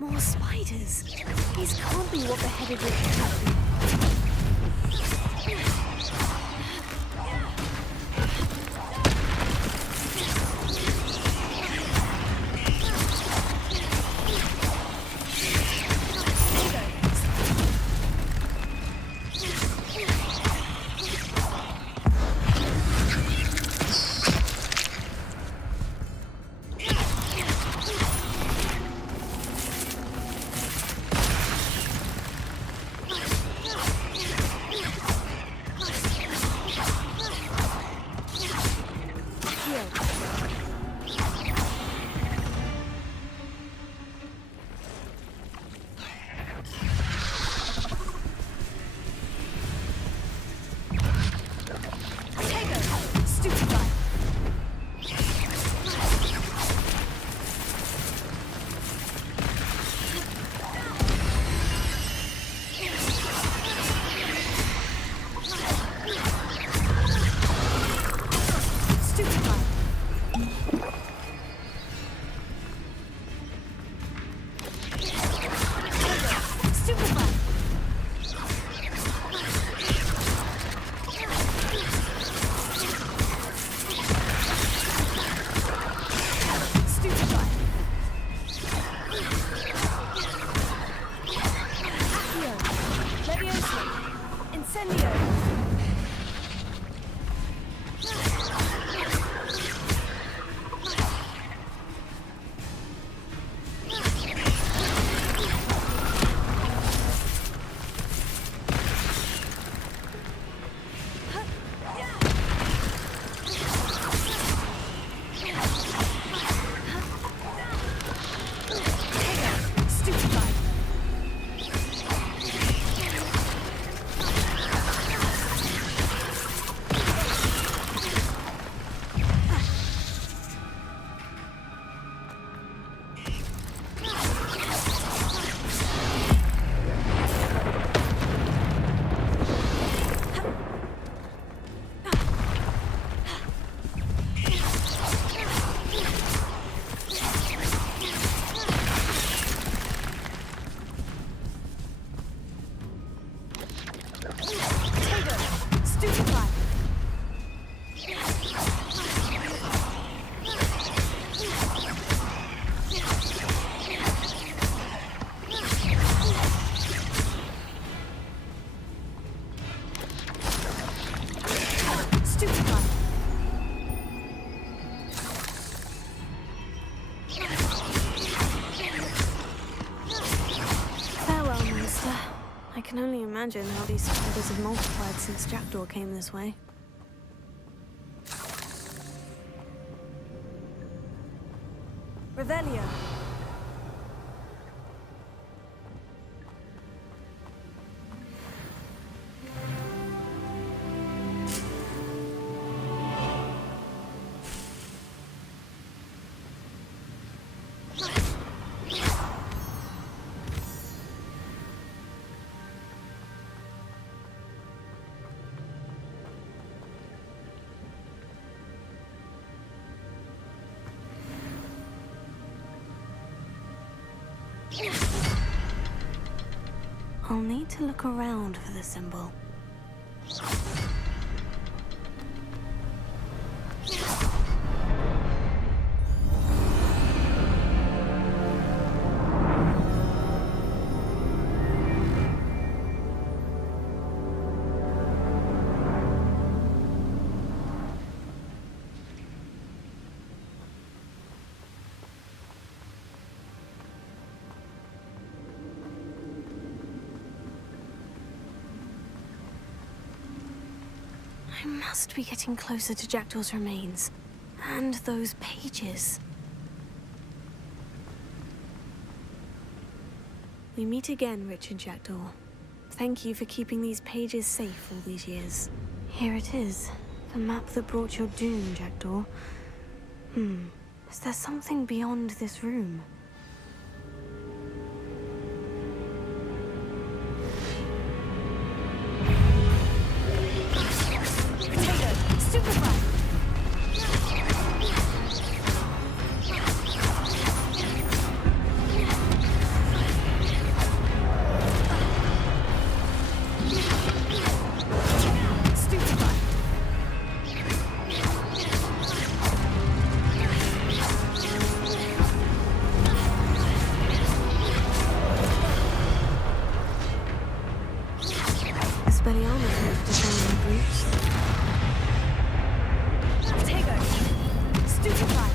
More spiders. These can't be what the headed witch. I can only imagine how these spiders have multiplied since Jackdaw came this way. Revelio. I'll need to look around for the symbol. I must be getting closer to Jackdaw's remains. And those pages. We meet again, Richard Jackdaw. Thank you for keeping these pages safe all these years. Here it is. The map that brought your doom, Jackdaw. Is there something beyond this room? Expelliarmus moved to find groups. Tego! Stupefy!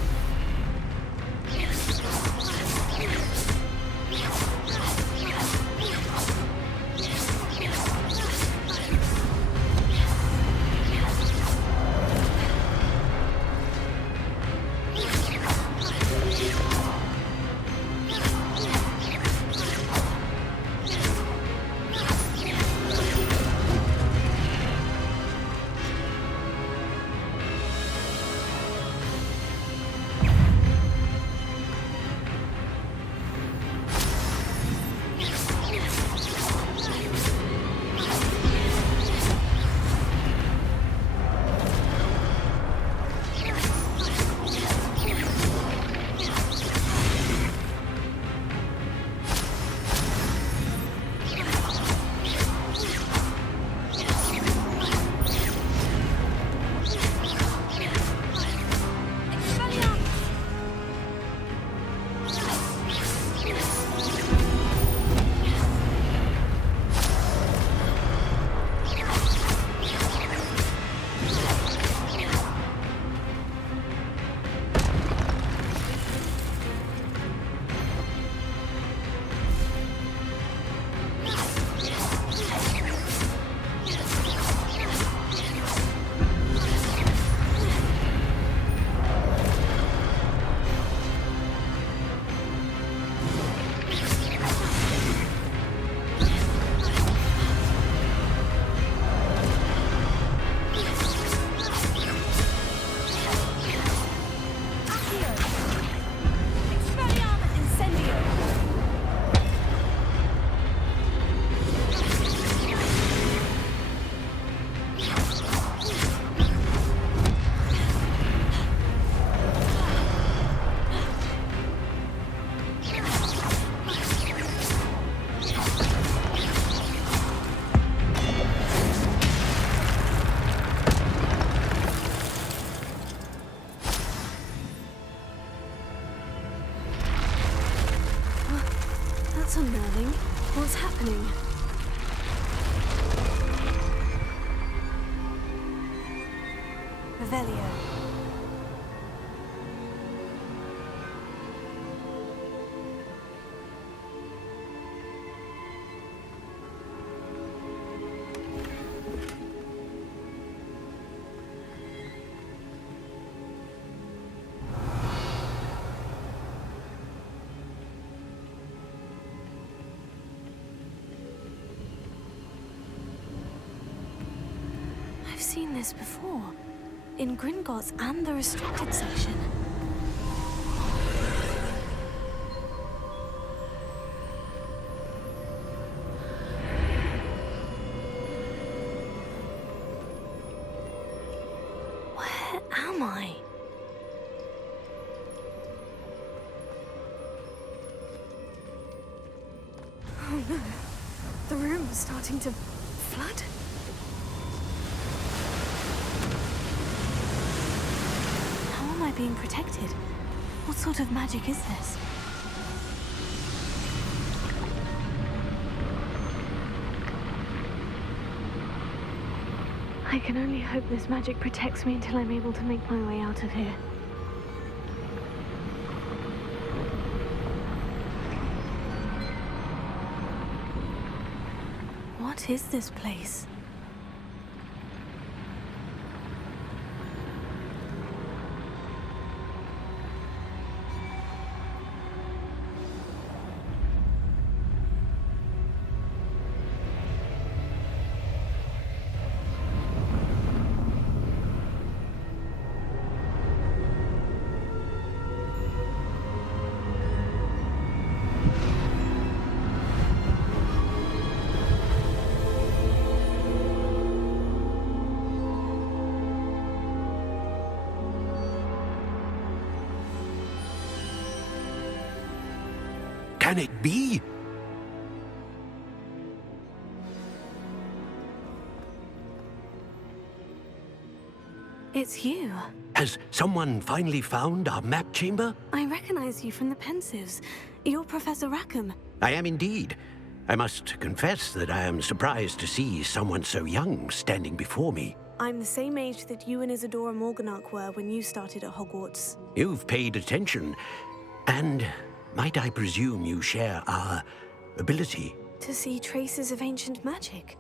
That's unnerving. What's happening? Revelio. I've seen this before. In Gringotts and the restricted section. Where am I? Oh no. The room is starting to flood. How am I being protected? What sort of magic is this? I can only hope this magic protects me until I'm able to make my way out of here. What is this place? Can it be? It's you. Has someone finally found our map chamber? I recognize you from the Pensives. You're Professor Rackham. I am indeed. I must confess that I am surprised to see someone so young standing before me. I'm the same age that you and Isadora Morganach were when you started at Hogwarts. You've paid attention, and might I presume you share our ability? To see traces of ancient magic?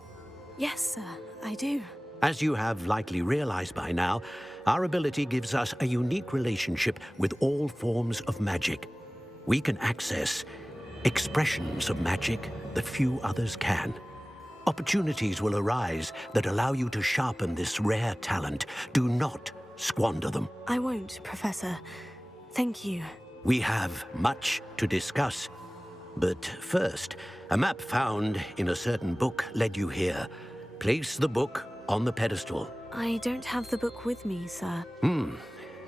Yes, sir, I do. As you have likely realized by now, our ability gives us a unique relationship with all forms of magic. We can access expressions of magic that few others can. Opportunities will arise that allow you to sharpen this rare talent. Do not squander them. I won't, Professor. Thank you. We have much to discuss. But first, a map found in a certain book led you here. Place the book on the pedestal. I don't have the book with me, sir.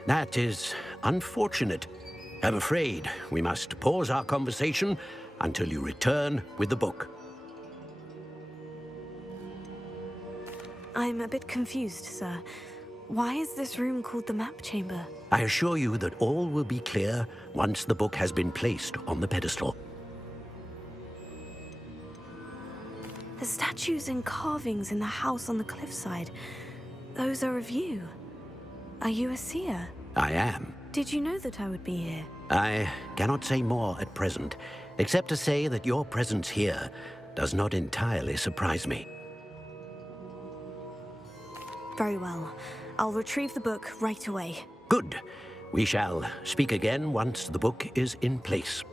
That is unfortunate. I'm afraid we must pause our conversation until you return with the book. I'm a bit confused, sir. Why is this room called the map chamber? I assure you that all will be clear once the book has been placed on the pedestal. The statues and carvings in the house on the cliffside, those are of you. Are you a seer? I am. Did you know that I would be here? I cannot say more at present, except to say that your presence here does not entirely surprise me. Very well. I'll retrieve the book right away. Good. We shall speak again once the book is in place.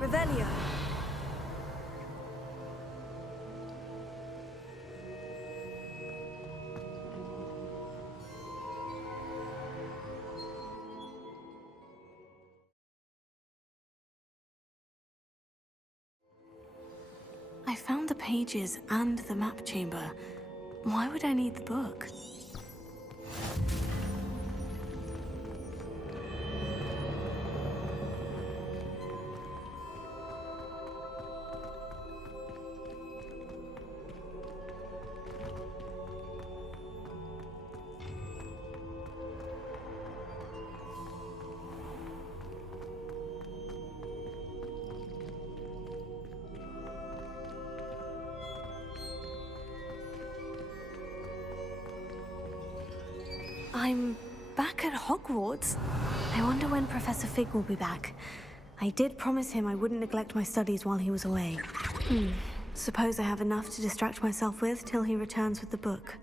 Revelio. I found the pages and the map chamber. Why would I need the book? I'm back at Hogwarts. I wonder when Professor Fig will be back. I did promise him I wouldn't neglect my studies while he was away. Suppose I have enough to distract myself with till he returns with the book.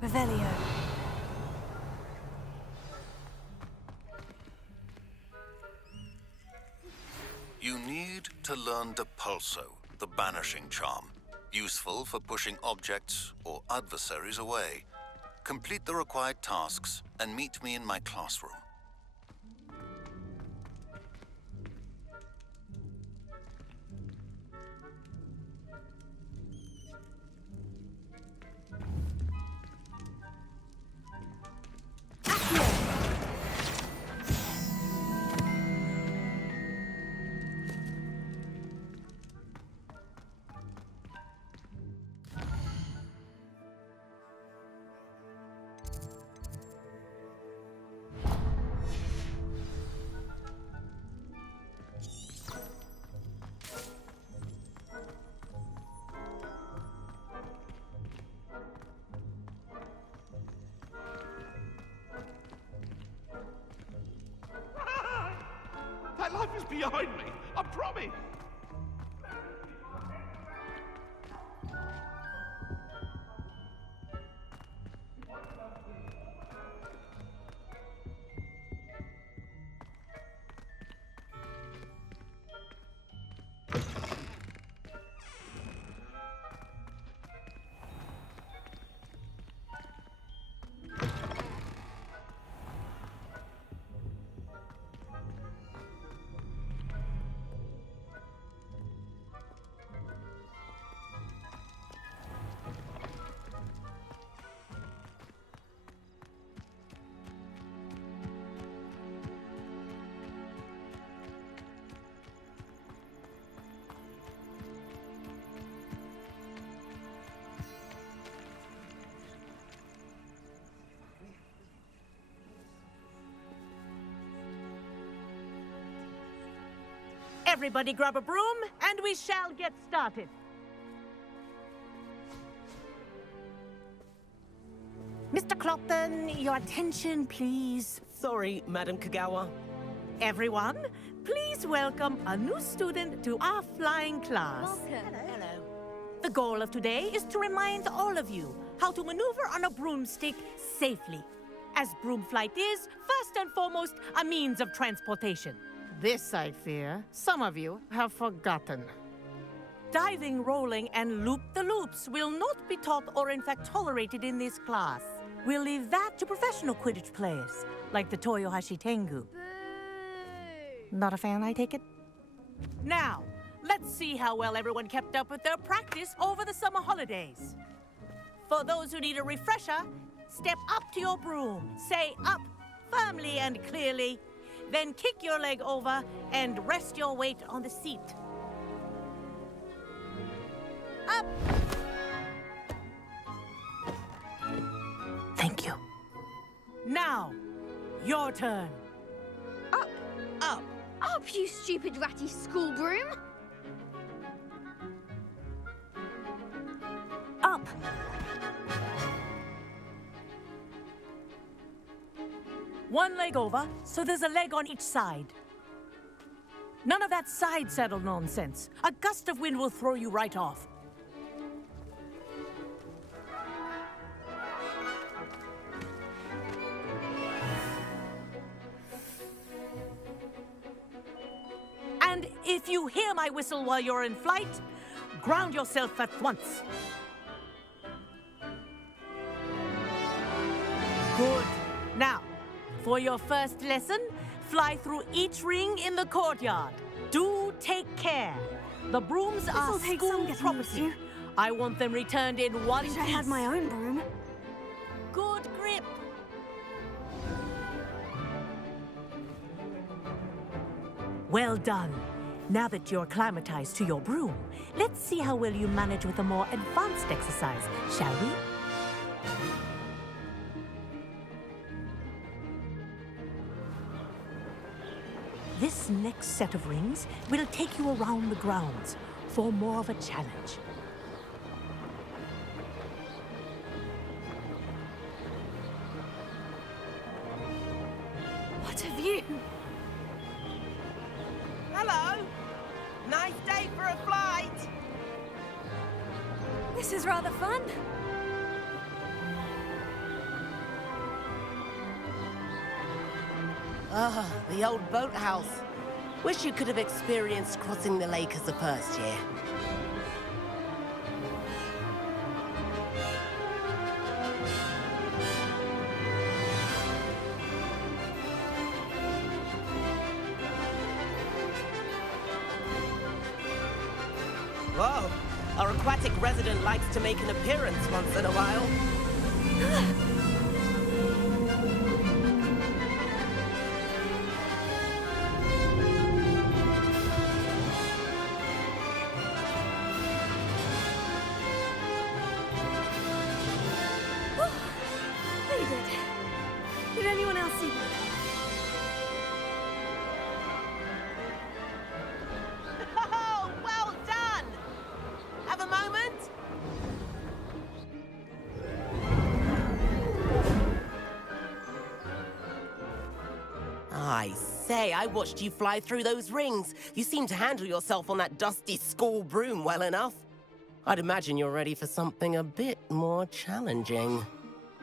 Revelio. You need to learn Depulso, the banishing charm. Useful for pushing objects or adversaries away. Complete the required tasks and meet me in my classroom. That life is behind me, I promise. Everybody grab a broom, and we shall get started. Mr. Clopton, your attention, please. Sorry, Madam Kagawa. Everyone, please welcome a new student to our flying class. Hello. The goal of today is to remind all of you how to maneuver on a broomstick safely, as broom flight is, first and foremost, a means of transportation. This, I fear, some of you have forgotten. Diving, rolling, and loop-the-loops will not be taught or in fact tolerated in this class. We'll leave that to professional Quidditch players, like the Toyohashi Tengu. Not a fan, I take it? Now, let's see how well everyone kept up with their practice over the summer holidays. For those who need a refresher, step up to your broom, say up, firmly and clearly, then kick your leg over and rest your weight on the seat. Up! Thank you. Now, your turn. Up! Up! Up, you stupid ratty school broom! Up! One leg over, so there's a leg on each side. None of that side saddle nonsense. A gust of wind will throw you right off. And if you hear my whistle while you're in flight, ground yourself at once. Good. Now, for your first lesson, fly through each ring in the courtyard. Do take care. The brooms are This'll take some school getting property. used to. I want them returned in one Wish piece. I had my own broom. Good grip. Well done. Now that you're acclimatized to your broom, let's see how well you manage with a more advanced exercise, shall we? This next set of rings will take you around the grounds for more of a challenge. What a view! Hello. Nice day for a flight. This is rather fun. Ah, the old boathouse. Wish you could have experienced crossing the lake as a first year. Whoa, our aquatic resident likes to make an appearance once in a while. Made it. Did anyone else see that? Oh, well done! Have a moment? I say, I watched you fly through those rings. You seem to handle yourself on that dusty school broom well enough. I'd imagine you're ready for something a bit more challenging.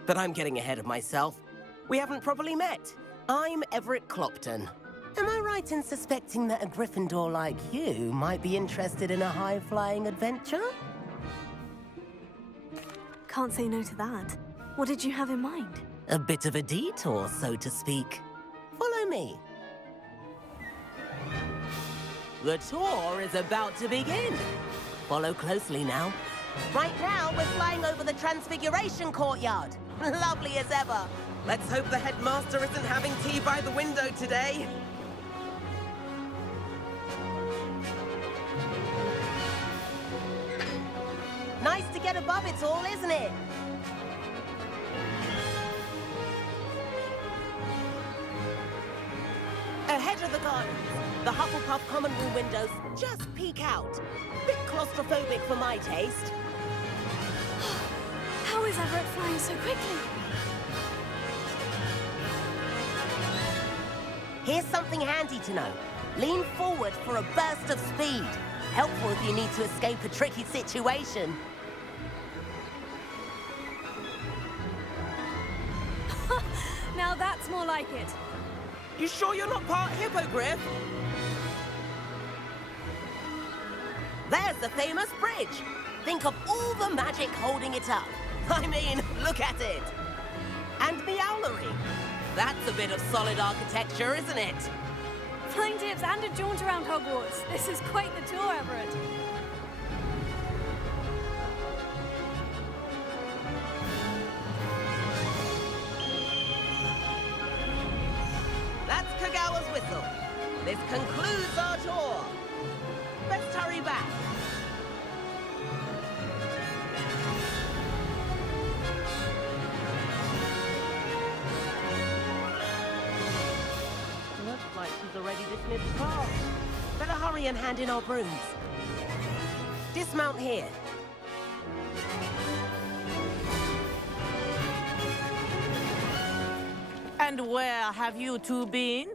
But I'm getting ahead of myself. We haven't properly met. I'm Everett Clopton. Am I right in suspecting that a Gryffindor like you might be interested in a high-flying adventure? Can't say no to that. What did you have in mind? A bit of a detour, so to speak. Follow me. The tour is about to begin. Follow closely now. Right now, we're flying over the Transfiguration Courtyard. Lovely as ever. Let's hope the headmaster isn't having tea by the window today. Nice to get above it all, isn't it? Ahead of the gardens, the Hufflepuff common room windows just peek out. Bit claustrophobic for my taste. How is Everett flying so quickly? Here's something handy to know. Lean forward for a burst of speed. Helpful if you need to escape a tricky situation. Now that's more like it. You sure you're not part hippogriff? There's the famous bridge. Think of all the magic holding it up. I mean, look at it. And the owlery. That's a bit of solid architecture, isn't it? Flying tips and a jaunt around Hogwarts. This is quite the tour, Everett. That's Kagawa's whistle. This concludes our tour. Let's hurry back. Looks like she's already dismissed class. Better hurry and hand in our brooms. Dismount here. And where have you two been?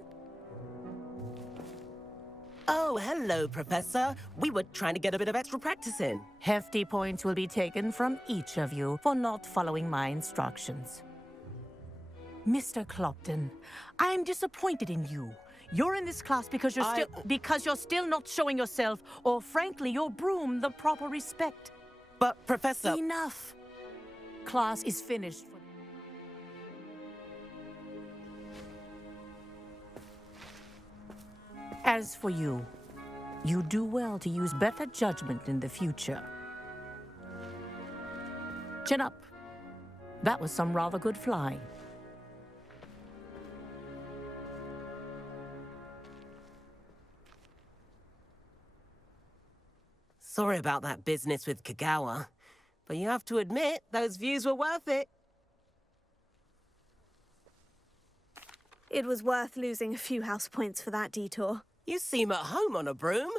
Oh, hello, Professor. We were trying to get a bit of extra practice in. Hefty points will be taken from each of you for not following my instructions. Mr. Clopton, I'm disappointed in you. You're in this class because you're still not showing yourself, or frankly, your broom, the proper respect. But, Professor... Enough. Class is finished. As for you, you do well to use better judgment in the future. Chin up. That was some rather good flying. Sorry about that business with Kagawa, but you have to admit, those views were worth it. It was worth losing a few house points for that detour. You seem at home on a broom.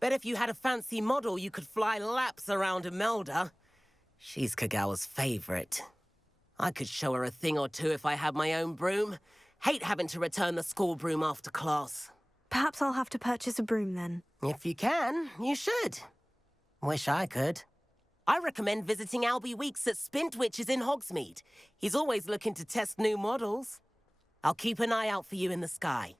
Bet if you had a fancy model, you could fly laps around Imelda. She's Kagawa's favorite. I could show her a thing or two if I had my own broom. Hate having to return the school broom after class. Perhaps I'll have to purchase a broom then. If you can, you should. Wish I could. I recommend visiting Albie Weeks at Spintwitches in Hogsmeade. He's always looking to test new models. I'll keep an eye out for you in the sky.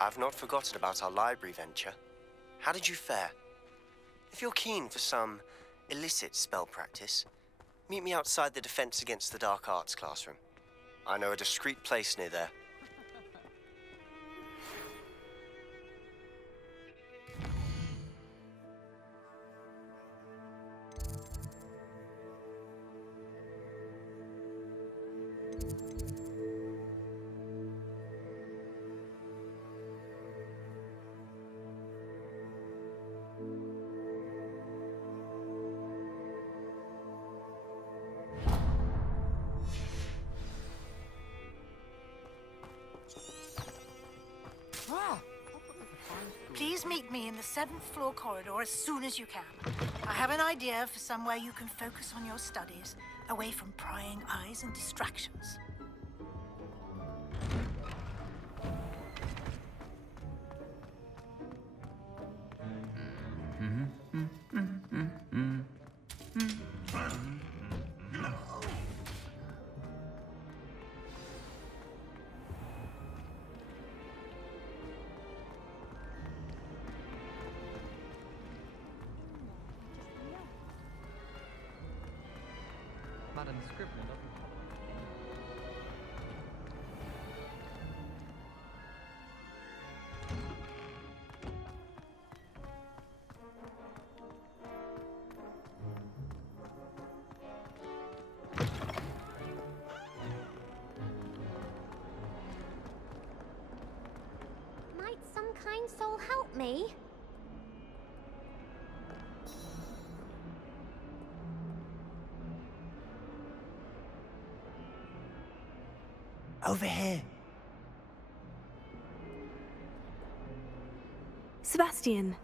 I've not forgotten about our library venture. How did you fare? If you're keen for some illicit spell practice, meet me outside the Defense Against the Dark Arts classroom. I know a discreet place near there. Please meet me in the 7th floor corridor as soon as you can. I have an idea for somewhere you can focus on your studies, away from prying eyes and distractions. Madam Scrivener doesn't. Might some kind soul help me? Over here. Sebastian,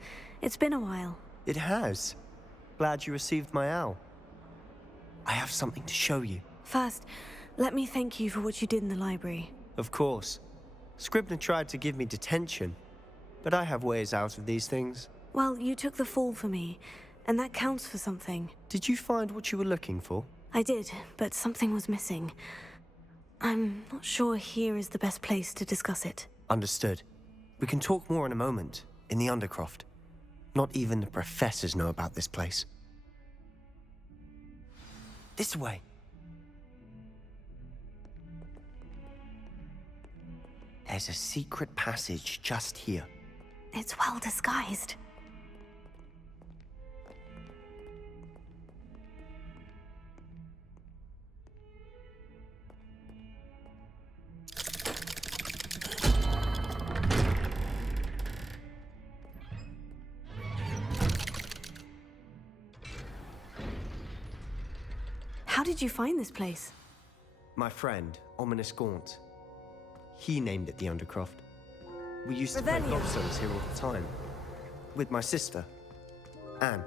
it's been a while. It has. Glad you received my owl. I have something to show you. First, let me thank you for what you did in the library. Of course. Scribner tried to give me detention, but I have ways out of these things. Well, you took the fall for me, and that counts for something. Did you find what you were looking for? I did, but something was missing. I'm not sure here is the best place to discuss it. Understood. We can talk more in a moment, in the Undercroft. Not even the professors know about this place. This way. There's a secret passage just here. It's well disguised. How did you find this place? My friend, Ominous Gaunt. He named it the Undercroft. We used to play Revelio. gobstones here all the time. With my sister, Anne.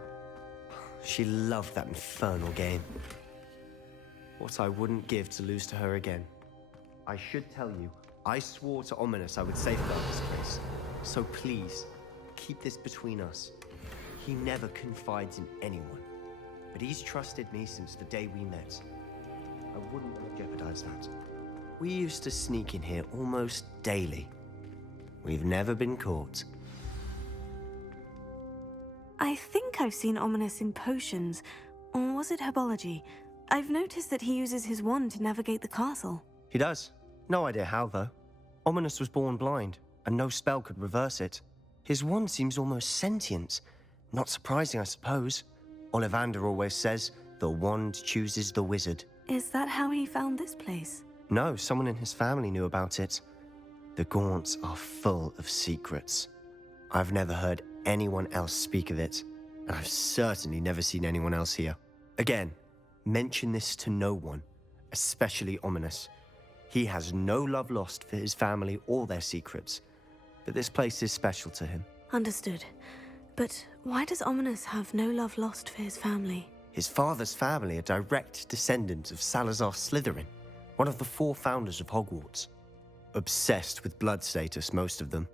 She loved that infernal game. What I wouldn't give to lose to her again. I should tell you, I swore to Ominous I would safeguard this place. So please, keep this between us. He never confides in anyone. But he's trusted me since the day we met. I wouldn't want to jeopardize that. We used to sneak in here almost daily. We've never been caught. I think I've seen Ominous in potions. Or was it herbology? I've noticed that he uses his wand to navigate the castle. He does. No idea how, though. Ominous was born blind, and no spell could reverse it. His wand seems almost sentient. Not surprising, I suppose. Ollivander always says, the wand chooses the wizard. Is that how he found this place? No, someone in his family knew about it. The Gaunts are full of secrets. I've never heard anyone else speak of it, and I've certainly never seen anyone else here. Again, mention this to no one, especially Ominous. He has no love lost for his family or their secrets, but this place is special to him. Understood. But why does Ominous have no love lost for his family? His father's family are direct descendants of Salazar Slytherin, one of the 4 founders of Hogwarts. Obsessed with blood status, most of them.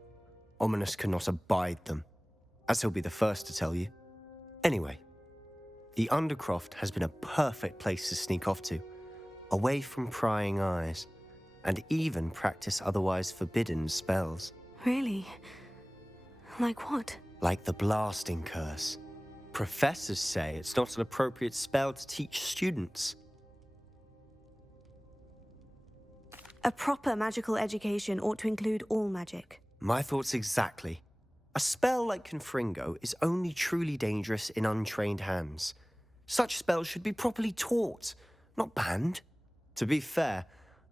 Ominous cannot abide them, as he'll be the first to tell you. Anyway, the Undercroft has been a perfect place to sneak off to, away from prying eyes, and even practice otherwise forbidden spells. Really? Like what? Like the blasting curse. Professors say it's not an appropriate spell to teach students. A proper magical education ought to include all magic. My thoughts exactly. A spell like Confringo is only truly dangerous in untrained hands. Such spells should be properly taught, not banned. To be fair,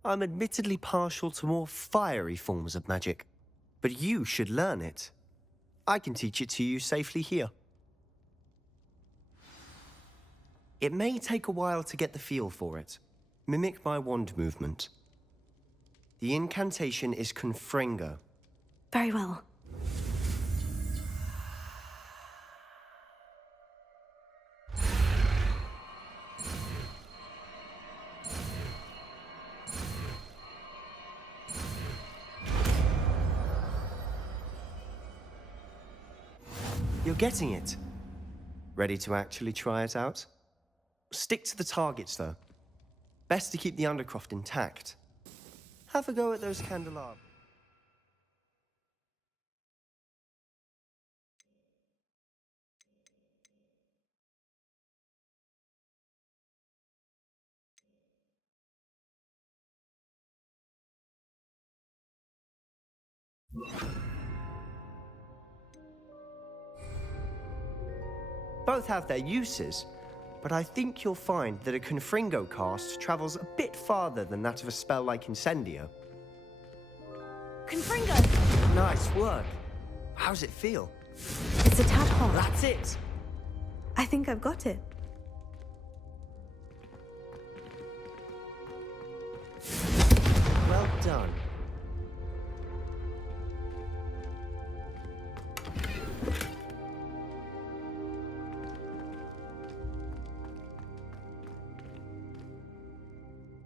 I'm admittedly partial to more fiery forms of magic. But you should learn it. I can teach it to you safely here. It may take a while to get the feel for it. Mimic my wand movement. The incantation is Confringo. Very well. You're getting it. Ready to actually try it out? Stick to the targets, though. Best to keep the Undercroft intact. Have a go at those candelabras. Both have their uses, but I think you'll find that a Confringo cast travels a bit farther than that of a spell like Incendio. Confringo! Nice work. How's it feel? It's a tad hot. That's it! I think I've got it. Well done.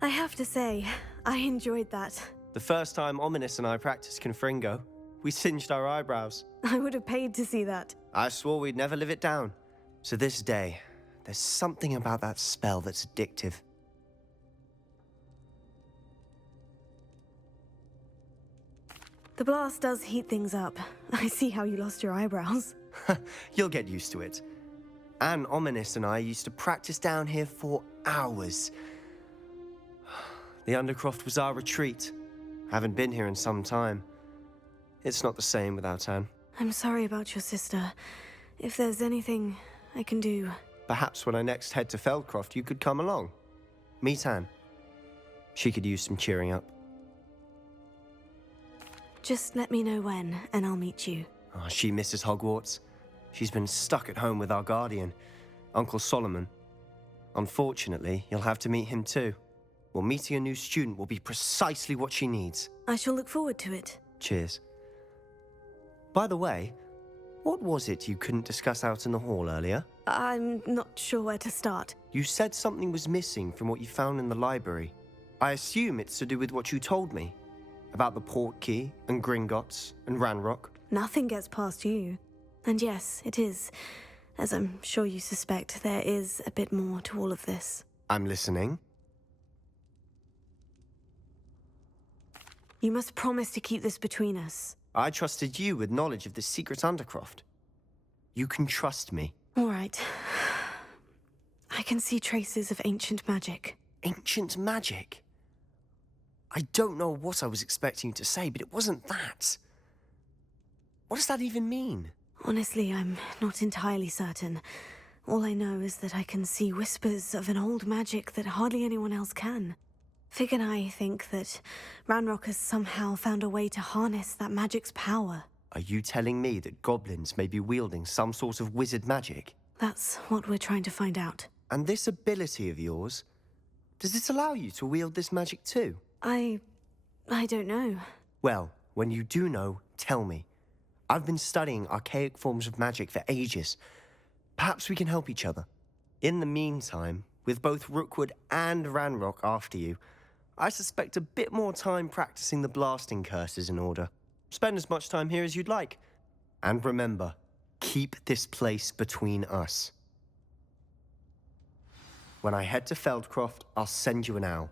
I have to say, I enjoyed that. The first time Ominous and I practiced Confringo, we singed our eyebrows. I would have paid to see that. I swore we'd never live it down. To this day, there's something about that spell that's addictive. The blast does heat things up. I see how you lost your eyebrows. You'll get used to it. Anne, Ominous and I used to practice down here for hours. The Undercroft was our retreat. Haven't been here in some time. It's not the same without Anne. I'm sorry about your sister. If there's anything I can do... Perhaps when I next head to Feldcroft, you could come along. Meet Anne. She could use some cheering up. Just let me know when, and I'll meet you. Oh, she misses Hogwarts. She's been stuck at home with our guardian, Uncle Solomon. Unfortunately, you'll have to meet him too. Well, meeting a new student will be precisely what she needs. I shall look forward to it. Cheers. By the way, what was it you couldn't discuss out in the hall earlier? I'm not sure where to start. You said something was missing from what you found in the library. I assume it's to do with what you told me. About the Portkey and Gringotts and Ranrock. Nothing gets past you. And yes, it is. As I'm sure you suspect, there is a bit more to all of this. I'm listening. You must promise to keep this between us. I trusted you with knowledge of the secret Undercroft. You can trust me. All right. I can see traces of ancient magic. Ancient magic? I don't know what I was expecting you to say, but it wasn't that. What does that even mean? Honestly, I'm not entirely certain. All I know is that I can see whispers of an old magic that hardly anyone else can. Fig and I think that Ranrock has somehow found a way to harness that magic's power. Are you telling me that goblins may be wielding some sort of wizard magic? That's what we're trying to find out. And this ability of yours, does it allow you to wield this magic too? I don't know. Well, when you do know, tell me. I've been studying archaic forms of magic for ages. Perhaps we can help each other. In the meantime, with both Rookwood and Ranrock after you, I suspect a bit more time practicing the blasting curse is in order. Spend as much time here as you'd like. And remember, keep this place between us. When I head to Feldcroft, I'll send you an owl.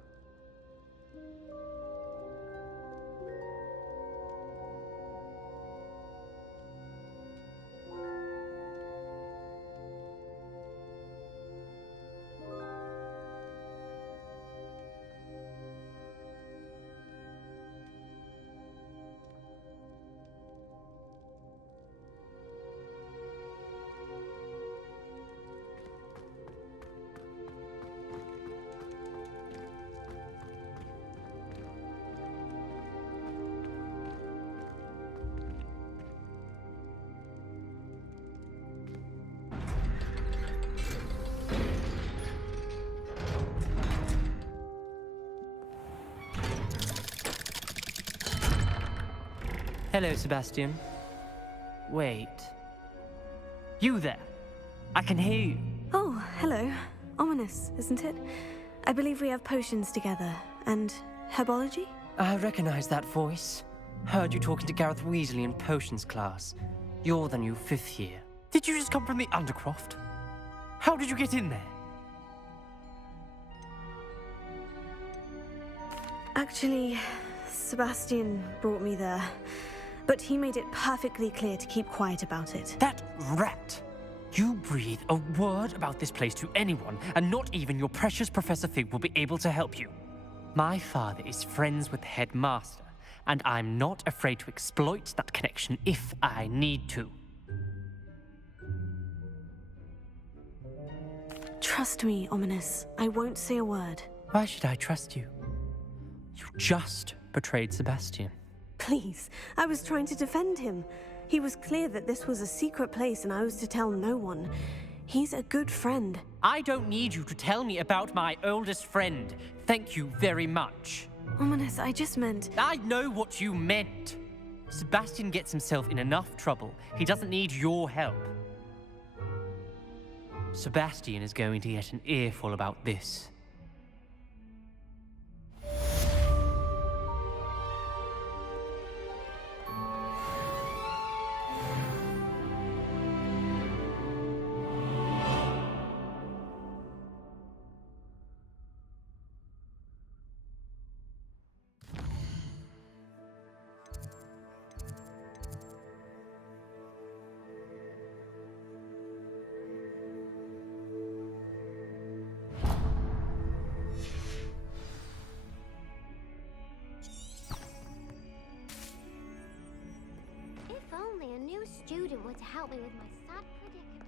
Hello, Sebastian. Wait. You there? I can hear you. Oh, hello. Ominous, isn't it? I believe we have potions together. And herbology? I recognize that voice. Heard you talking to Gareth Weasley in potions class. You're the new 5th year. Did you just come from the Undercroft? How did you get in there? Actually, Sebastian brought me there. But he made it perfectly clear to keep quiet about it. That rat! You breathe a word about this place to anyone, and not even your precious Professor Fig will be able to help you. My father is friends with the headmaster, and I'm not afraid to exploit that connection if I need to. Trust me, Ominous. I won't say a word. Why should I trust you? You just betrayed Sebastian. Please, I was trying to defend him. He was clear that this was a secret place and I was to tell no one. He's a good friend. I don't need you to tell me about my oldest friend. Thank you very much. Ominous, I just meant... I know what you meant. Sebastian gets himself in enough trouble. He doesn't need your help. Sebastian is going to get an earful about this. If only a new student were to help me with my sad predicament.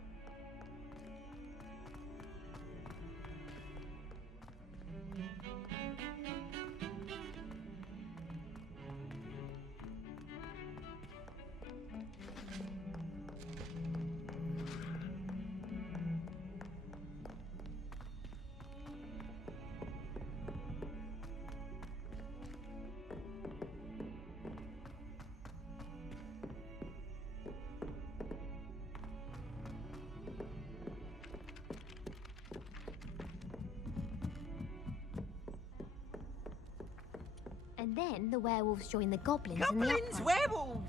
And then the werewolves join the goblins in the Goblins, uprising. werewolves,